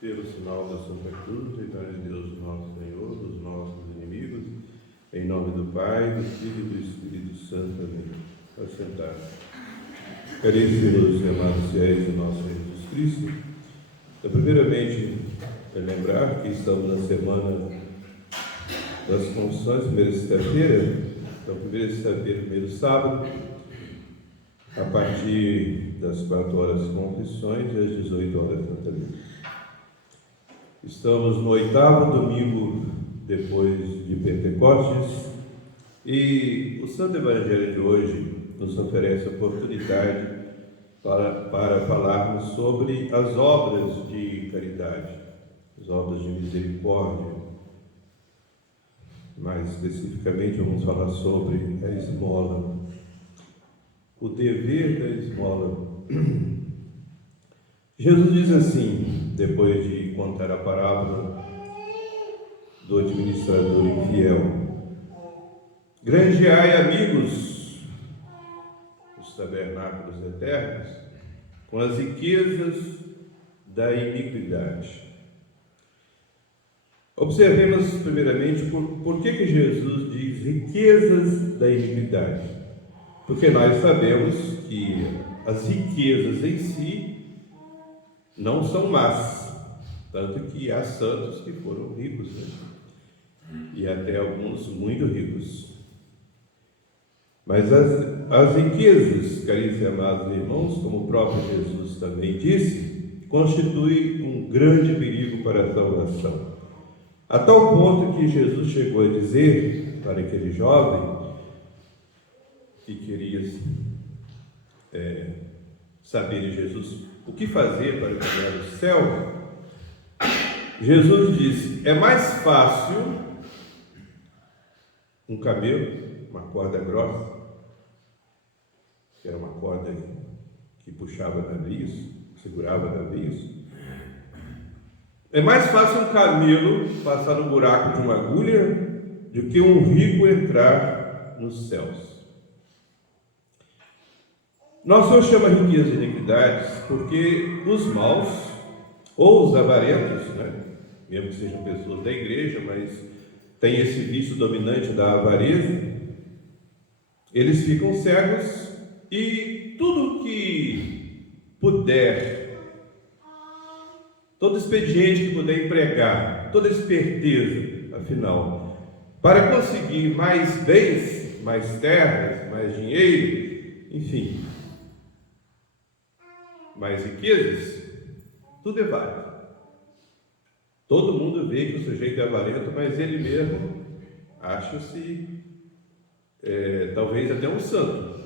Pelo sinal da Santa Cruz, livrai Deus, nosso Senhor, dos nossos inimigos, em nome do Pai, do Filho e do Espírito Santo. Amém. Assentar. Caríssimos e amados fiéis do nosso Jesus Cristo, primeiramente, lembrar que estamos na semana das confissões, primeira sexta-feira, então primeira sexta-feira, primeiro sábado, a partir das 4 horas confissões e às 18 horas Santa Missa. Estamos no 8º domingo depois de Pentecostes e o Santo Evangelho de hoje nos oferece a oportunidade para falarmos sobre as obras de caridade, as obras de misericórdia. Mais especificamente vamos falar sobre a esmola, o dever da esmola. Jesus diz assim, depois de contar a parábola do administrador infiel: granjeai, amigos, os tabernáculos eternos, com as riquezas da iniquidade. Observemos primeiramente por que Jesus diz riquezas da iniquidade. Porque nós sabemos que as riquezas em si não são más, tanto que há santos que foram ricos, né? E até alguns muito ricos. Mas as riquezas, caríssimos e amados irmãos, como o próprio Jesus também disse, constituem um grande perigo para a salvação. A tal ponto que Jesus chegou a dizer para aquele jovem que queria saber de Jesus o que fazer para ganhar o céu. Jesus disse: é mais fácil um camelo, uma corda grossa, que era uma corda que puxava navios, segurava navios. É mais fácil um camelo passar no buraco de uma agulha do que um rico entrar nos céus. Nosso Senhor chama riqueza de iniquidades porque os maus, ou os avarentos, né, mesmo que sejam pessoas da igreja, mas tem esse vício dominante da avareza, eles ficam cegos e tudo que puder, todo expediente que puder empregar, toda esperteza, afinal, para conseguir mais bens, mais terras, mais dinheiro, enfim, mais riquezas, tudo é válido. Todo mundo vê que o sujeito é avarento, mas ele mesmo acha-se talvez até um santo.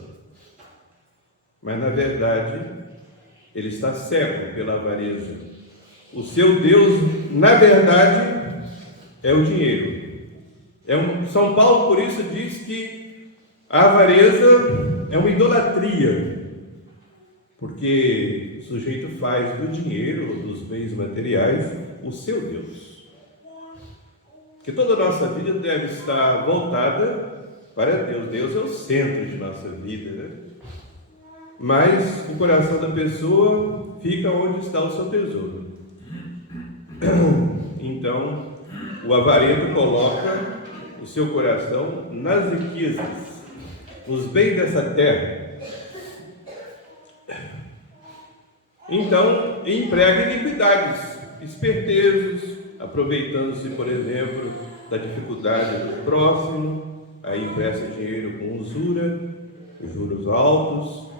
Mas na verdade ele está cego pela avareza. O seu Deus, na verdade, é o dinheiro. São Paulo, por isso, diz que a avareza é uma idolatria, porque o sujeito faz do dinheiro, dos bens materiais, o seu Deus. Que toda a nossa vida deve estar voltada para Deus. Deus é o centro de nossa vida, né? Mas o coração da pessoa fica onde está o seu tesouro. Então, o avarento coloca o seu coração nas riquezas, nos bens dessa terra. Então, emprega iniquidades, espertezas, aproveitando-se, por exemplo, da dificuldade do próximo, aí empresta dinheiro com usura, juros altos.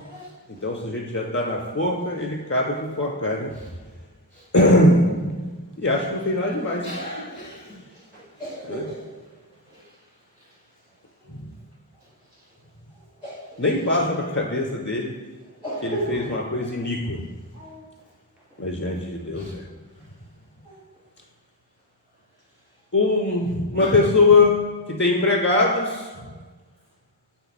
Então, se a gente já está na forca, ele acaba de focar, né? E acha que não tem nada demais. Nem passa na cabeça dele que ele fez uma coisa iníqua. Mas diante de Deus uma pessoa que tem empregados,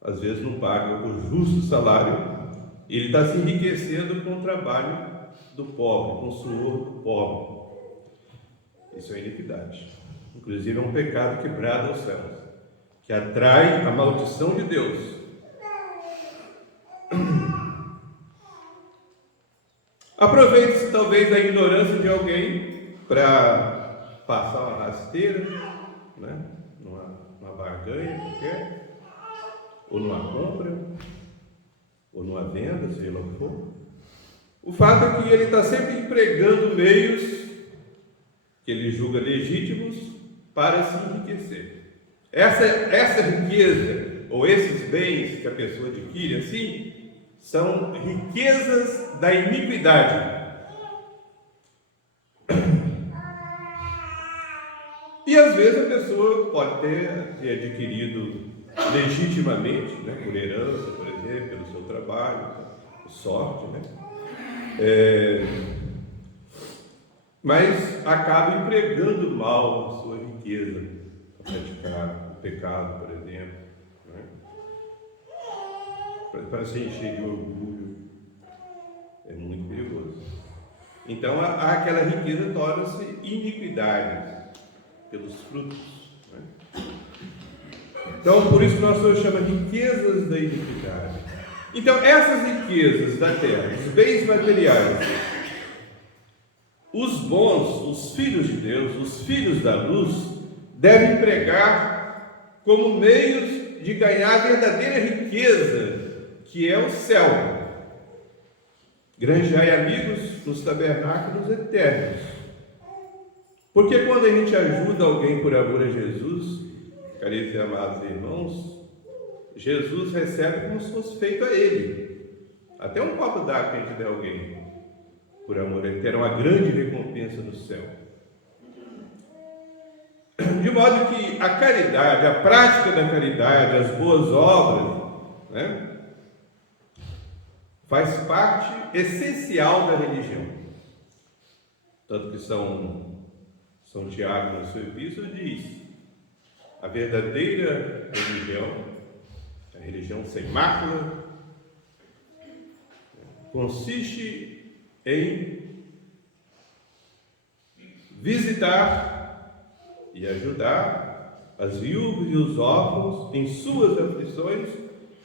às vezes não paga o justo salário, ele está se enriquecendo com o trabalho do pobre, com o suor do pobre. Isso é iniquidade. Inclusive é um pecado que brada aos céus, que atrai a maldição de Deus. Aproveite-se talvez da ignorância de alguém para passar uma rasteira, né? numa barganha qualquer, ou numa compra, ou numa venda, seja lá o que for. O fato é que ele está sempre empregando meios que ele julga legítimos para se enriquecer. Essa riqueza, ou esses bens que a pessoa adquire assim, são riquezas da iniquidade. E às vezes a pessoa pode ter adquirido legitimamente, né, por herança, por exemplo, pelo seu trabalho, por sorte, né? Mas acaba empregando mal a sua riqueza para praticar o pecado, por exemplo, né? Para se encher de orgulho. É muito perigoso. Então aquela riqueza torna-se iniquidade pelos frutos, né? Então por isso nosso Senhor chama riquezas da iniquidade. Então essas riquezas da terra, os bens materiais, os bons, os filhos de Deus, os filhos da luz, devem empregar como meios de ganhar a verdadeira riqueza, que é o céu. Granjeai amigos nos tabernáculos eternos. Porque quando a gente ajuda alguém por amor a Jesus, caríssimos e amados irmãos, Jesus recebe como se fosse feito a Ele. Até um copo d'água que a gente der a alguém por amor, Ele terá uma grande recompensa no céu. De modo que a caridade, a prática da caridade, as boas obras, né, faz parte essencial da religião. Tanto que São Tiago, na sua epístola, diz: a verdadeira religião, a religião sem mácula, consiste em visitar e ajudar as viúvas e os órfãos em suas aflições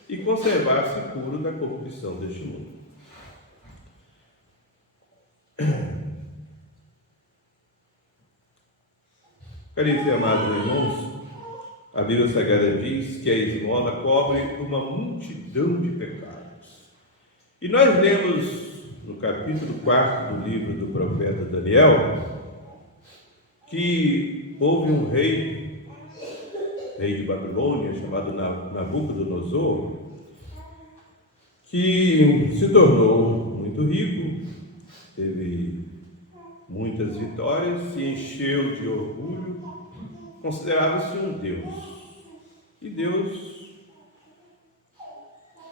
e conservar-se puro da corrupção deste mundo. Caríssimos e amados irmãos, a Bíblia Sagrada diz que a esmola cobre uma multidão de pecados. E nós lemos no capítulo 4 do livro do profeta Daniel que houve um rei de Babilônia, chamado Nabucodonosor, que se tornou muito rico, teve muitas vitórias, se encheu de orgulho, considerava-se um Deus. E Deus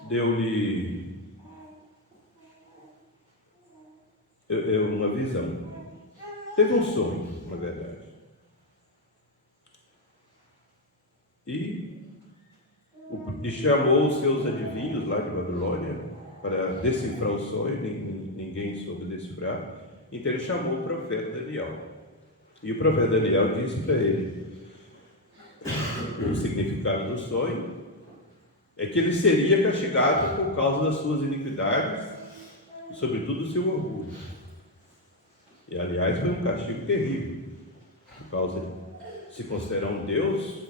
deu-lhe uma visão. Teve um sonho, na verdade. E chamou os seus adivinhos lá de Babilônia para decifrar o sonho, ninguém soube decifrar. Então ele chamou o profeta Daniel. E o profeta Daniel disse para ele o significado do sonho é que ele seria castigado por causa das suas iniquidades e, sobretudo, do seu orgulho. E, aliás, foi um castigo terrível, por causa de se considerar um Deus,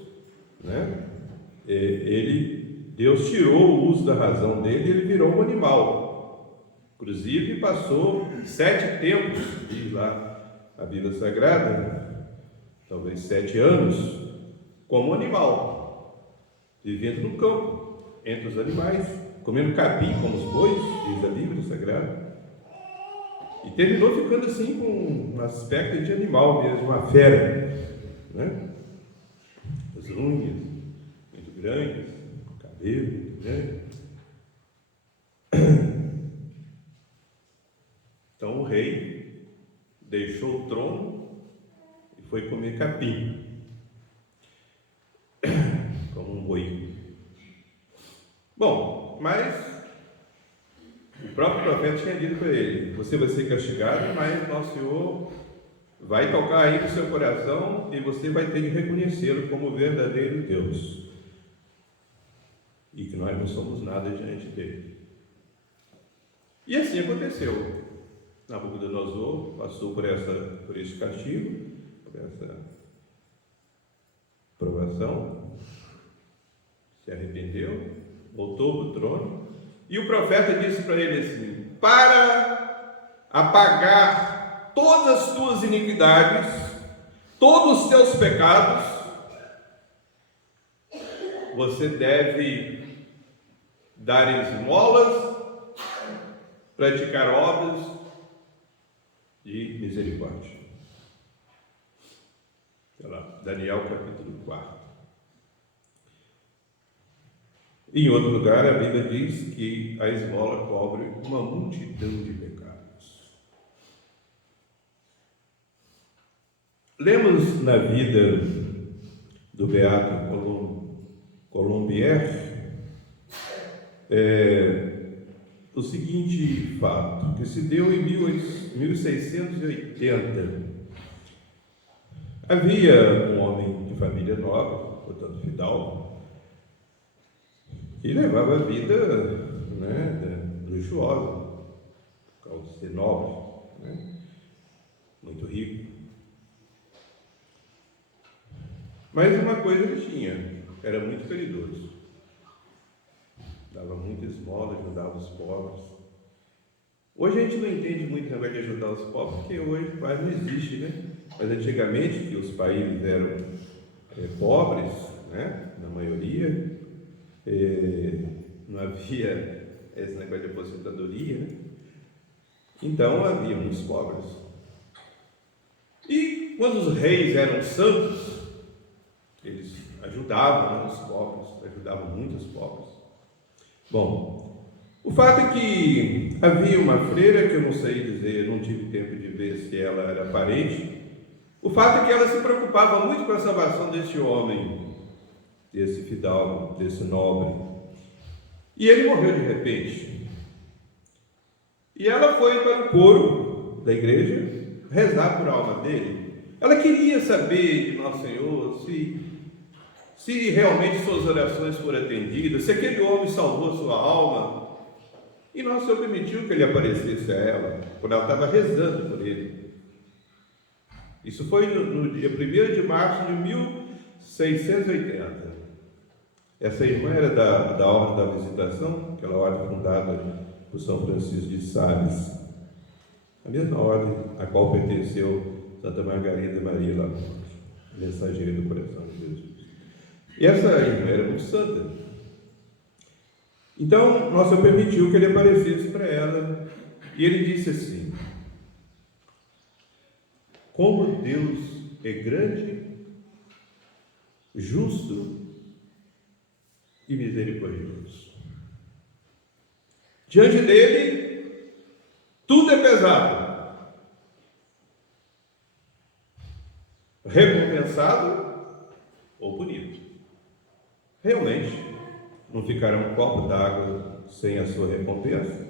né? Deus tirou o uso da razão dele e ele virou um animal. Inclusive, passou 7 tempos, diz lá a Bíblia Sagrada, talvez 7 anos, como animal, vivendo no campo, entre os animais, comendo capim como os bois, diz a Bíblia Sagrada. E terminou ficando assim com um aspecto de animal mesmo, uma fera, né? As unhas muito grandes, o cabelo muito grande. Então o rei deixou o trono e foi comer capim, como um boi. Bom, mas o próprio profeta tinha dito para ele: você vai ser castigado, mas nosso Senhor vai tocar aí no seu coração e você vai ter de reconhecê-lo como verdadeiro Deus. E que nós não somos nada diante dele. E assim aconteceu. Nabucodonosor passou por esse castigo, por essa provação, se arrependeu, voltou para o trono, e o profeta disse para ele assim: para apagar todas as tuas iniquidades, todos os teus pecados, você deve dar esmolas, praticar obras de misericórdia. Sei lá, Daniel capítulo 4. Em outro lugar, a Bíblia diz que a esmola cobre uma multidão de pecados. Lemos na vida do beato Colombier o seguinte fato, que se deu em 1680. Havia um homem de família nobre, portanto fidalgo, que levava a vida luxuosa, por causa de ser nobre, muito rico. Mas uma coisa ele tinha, era muito caridoso. Dava muita esmola, ajudava os pobres. Hoje a gente não entende muito o negócio de ajudar os pobres, porque hoje quase não existe, né? Mas antigamente, que os países eram pobres, na maioria, não havia esse negócio de aposentadoria, então havia muitos pobres. E quando os reis eram santos, eles ajudavam os pobres, ajudavam muitos pobres. Bom, o fato é que havia uma freira, que eu não sei dizer, não tive tempo de ver se ela era parente. O fato é que ela se preocupava muito com a salvação desse homem, desse fidalgo, desse nobre. E ele morreu de repente. E ela foi para o coro da igreja rezar por alma dele. Ela queria saber de Nosso Senhor se realmente suas orações foram atendidas, se aquele homem salvou sua alma. E Nosso Senhor permitiu que ele aparecesse a ela, quando ela estava rezando por ele. Isso foi no dia 1º de março de 1680. Essa irmã era da Ordem da Visitação, aquela ordem fundada por São Francisco de Sales, a mesma ordem a qual pertenceu Santa Margarida Maria, lá, mensageira do coração de Jesus. E essa irmã era muito santa. Então, Nosso Senhor permitiu que ele aparecesse para ela, e ele disse assim: como Deus é grande, justo e misericordioso. Diante dele, tudo é pesado, recompensado ou punido. Realmente, não ficará um copo d'água sem a sua recompensa,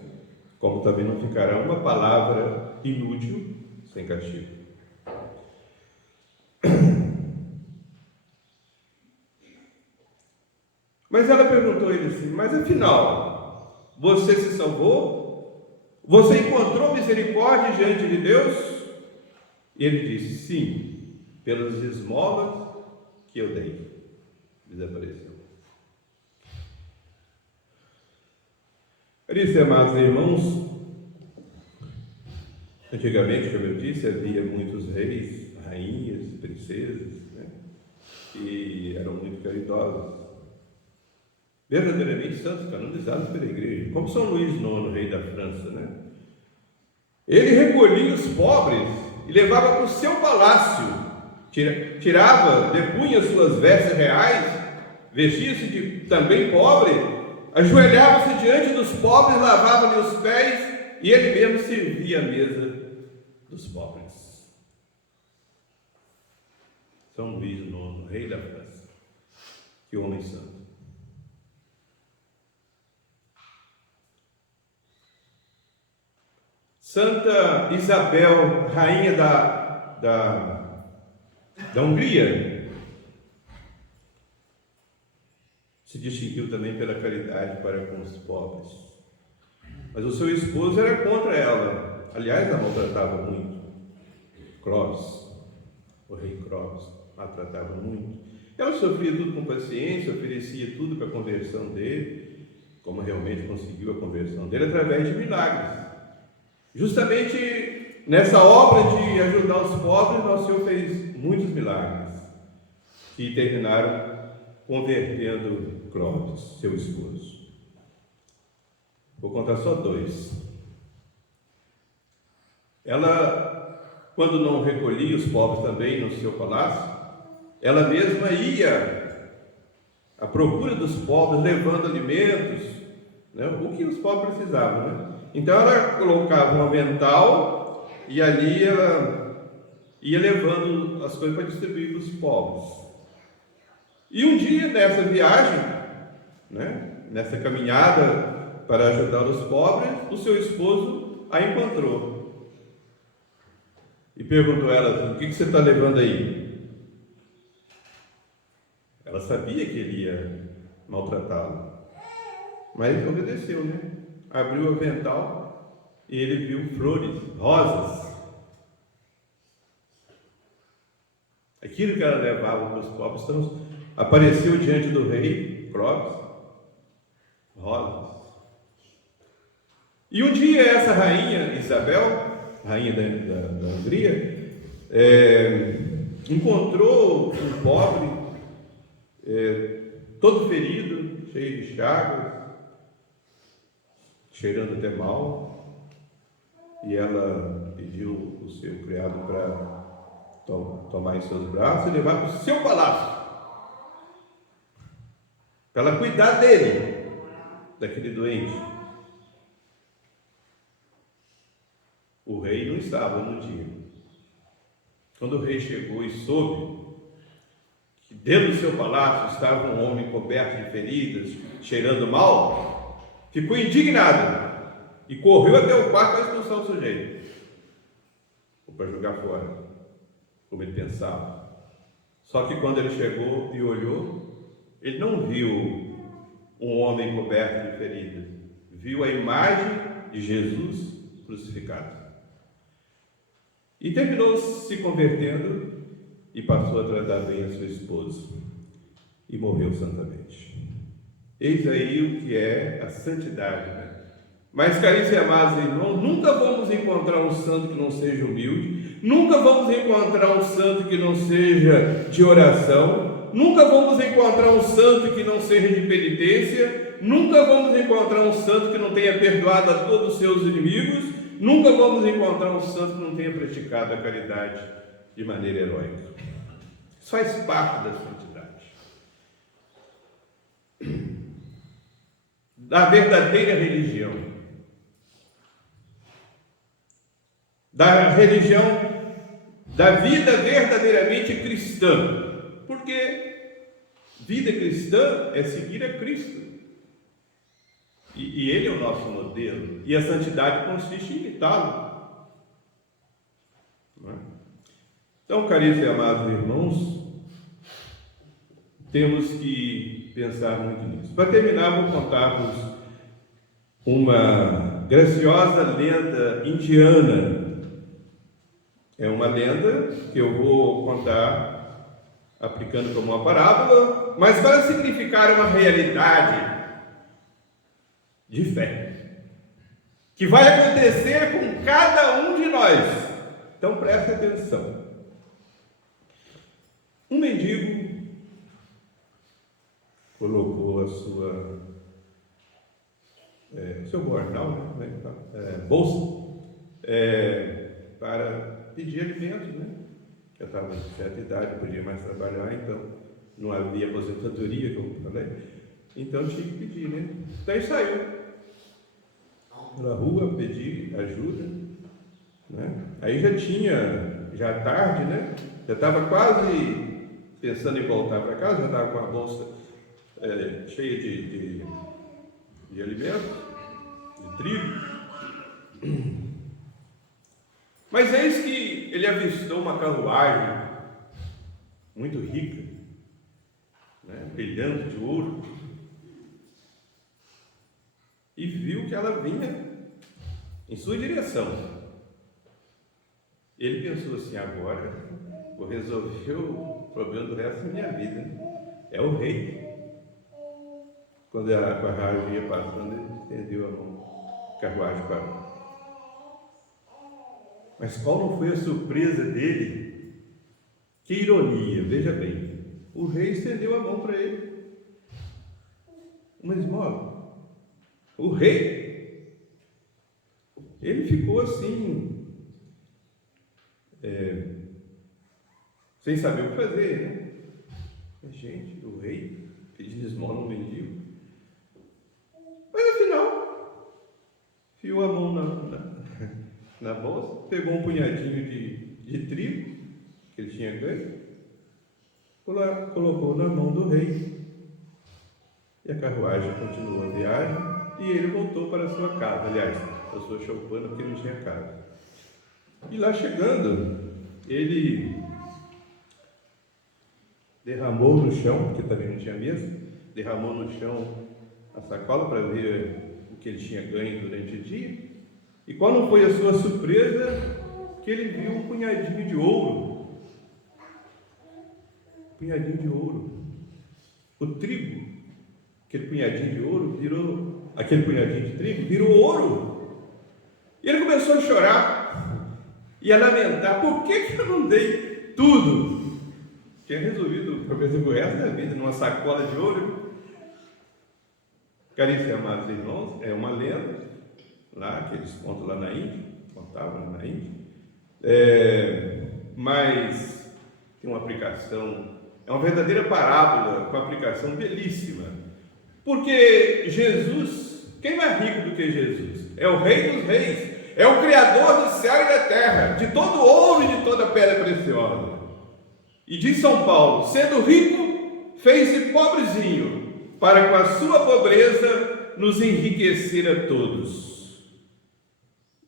como também não ficará uma palavra inútil sem castigo. Mas ela perguntou a ele assim: mas afinal, você se salvou? Você encontrou misericórdia diante de Deus? E ele disse: sim, pelas esmolas que eu dei. Desapareceu. Por isso, amados irmãos, antigamente, como eu disse, havia muitos reis, rainhas, princesas, que eram muito caridosos, verdadeiramente santos, canonizados pela igreja, como São Luís IX, rei da França, Ele recolhia os pobres e levava para o seu palácio, tirava, depunha suas vestes reais, vestia-se de também pobre, ajoelhava-se diante dos pobres, lavava-lhe os pés, e ele mesmo servia a mesa dos pobres. São Luís IX, rei da França. Que homem santo. Santa Isabel, rainha da Hungria, se distinguiu também pela caridade para com os pobres. Mas o seu esposo era contra ela. Aliás, a maltratava muito. Clóvis, o rei Clóvis, maltratava muito. Ela sofria tudo com paciência, oferecia tudo para a conversão dele, como realmente conseguiu a conversão dele, através de milagres. Justamente nessa obra de ajudar os pobres, nosso Senhor fez muitos milagres, que terminaram convertendo Clóvis, seu esposo. Vou contar só 2. Ela, quando não recolhia os pobres também no seu palácio, ela mesma ia à procura dos pobres, levando alimentos, né, o que os pobres precisavam, né? Então ela colocava um avental e ali ela ia levando as coisas para distribuir para os pobres. E um dia nessa viagem, né, nessa caminhada para ajudar os pobres, o seu esposo a encontrou e perguntou a ela assim: o que você está levando aí? Ela sabia que ele ia maltratá-lo, mas obedeceu, né? Abriu o avental e ele viu flores, rosas. Aquilo que ela levava para os pobres, então, apareceu diante do rei Clóvis, rosas. E um dia essa rainha Isabel, rainha da Hungria, encontrou um pobre, todo ferido, cheio de chagas, cheirando até mal, e ela pediu o seu criado para tomar em seus braços e levar para o seu palácio, para ela cuidar dele, daquele doente. O rei não estava no dia. Quando o rei chegou e soube que dentro do seu palácio estava um homem coberto de feridas, cheirando mal, ficou indignado e correu até o quarto para expulsar o sujeito, ou para jogar fora, como ele pensava. Só que quando ele chegou e olhou, ele não viu um homem coberto de feridas, viu a imagem de Jesus crucificado. E terminou se convertendo e passou a tratar bem a sua esposa e morreu santamente. Eis aí o que é a santidade, né? Mas, caríssimos e amados irmãos, nunca vamos encontrar um santo que não seja humilde, nunca vamos encontrar um santo que não seja de oração, nunca vamos encontrar um santo que não seja de penitência, nunca vamos encontrar um santo que não tenha perdoado a todos os seus inimigos, nunca vamos encontrar um santo que não tenha praticado a caridade de maneira heróica. Isso faz parte da santidade, da verdadeira religião, da religião, da vida verdadeiramente cristã, porque vida cristã é seguir a Cristo. E Ele é o nosso modelo, e a santidade consiste em imitá-lo. Então, caríssimos e amados irmãos, temos que pensar muito nisso. Para terminar, vou contar-vos uma graciosa lenda indiana. É uma lenda que eu vou contar aplicando como uma parábola, mas para significar uma realidade de fé, que vai acontecer com cada um de nós. Então preste atenção. Um mendigo colocou a sua seu bornal, bolsa, para pedir alimentos, né? Eu estava de certa idade, não podia mais trabalhar, então não havia aposentadoria, como eu falei, então tinha que pedir, né? Daí saiu na rua pedir ajuda, né? Aí já tarde, né? Já estava quase pensando em voltar para casa, já estava com a bolsa cheia de alimentos, de trigo. Mas eis que ele avistou uma carruagem muito rica, né? Brilhante de ouro, e viu que ela vinha em sua direção. Ele pensou assim: agora vou resolver o problema do resto da minha vida. É o rei. Quando a carruagem ia passando, ele estendeu a mão. A carruagem parou. Mas qual não foi a surpresa dele? Que ironia, veja bem. O rei estendeu a mão para ele. Uma esmola. O rei, ele ficou assim, sem saber o que fazer, né? Mas, gente, o rei pedindo esmola a um mendigo. Mas afinal, enfiou a mão na bolsa, pegou um punhadinho de trigo que ele tinha ganho, colocou na mão do rei. E a carruagem continuou a viagem e ele voltou para a sua casa. Aliás, a sua choupana, porque não tinha casa. E lá chegando, ele derramou no chão, porque também não tinha mesa, derramou no chão a sacola para ver o que ele tinha ganho durante o dia. E qual não foi a sua surpresa? Que ele viu um punhadinho de ouro. Punhadinho de ouro. O trigo, aquele punhadinho de ouro aquele punhadinho de trigo virou ouro. E ele começou a chorar e a lamentar: por que eu não dei tudo? Tinha resolvido o problema do resto da vida numa sacola de ouro. Caríssimos amados irmãos, é uma lenda lá que eles contam lá na Índia, contavam lá na Índia, mas tem uma aplicação, é uma verdadeira parábola com aplicação belíssima, porque Jesus, quem é mais rico do que Jesus? É o Rei dos Reis, é o Criador do céu e da terra, de todo ouro e de toda pedra preciosa. E diz São Paulo: sendo rico, fez-se pobrezinho, para com a sua pobreza nos enriquecer a todos.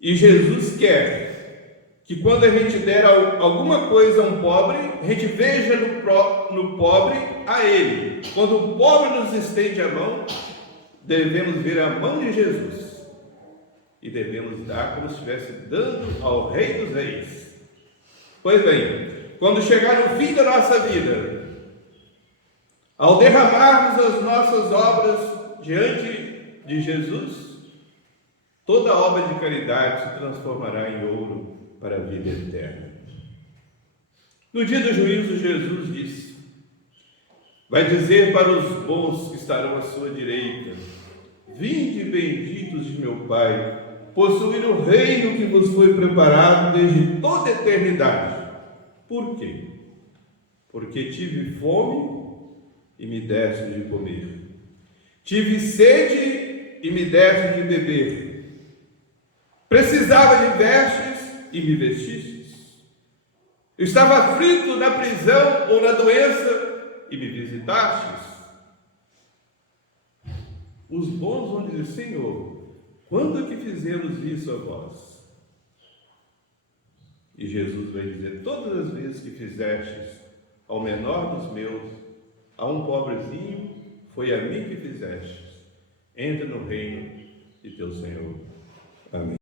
E Jesus quer que quando a gente der alguma coisa a um pobre, a gente veja no pobre a Ele. Quando o pobre nos estende a mão, devemos ver a mão de Jesus e devemos dar como se estivesse dando ao Rei dos Reis. Pois bem, quando chegar no fim da nossa vida, ao derramarmos as nossas obras diante de Jesus, toda obra de caridade se transformará em ouro para a vida eterna. No dia do juízo, Jesus disse: vai dizer para os bons que estarão à sua direita: vinde, benditos de meu Pai, possuir o reino que vos foi preparado desde toda a eternidade. Por quê? Porque tive fome e me deste de comer, tive sede e me deste de beber, precisava de vestes e me vestistes, eu estava aflito na prisão ou na doença e me visitastes. Os bons vão dizer: Senhor, quando é que fizemos isso a vós? E Jesus vai dizer: todas as vezes que fizestes ao menor dos meus, a um pobrezinho, foi a mim que fizestes. Entra no reino de teu Senhor. Amém.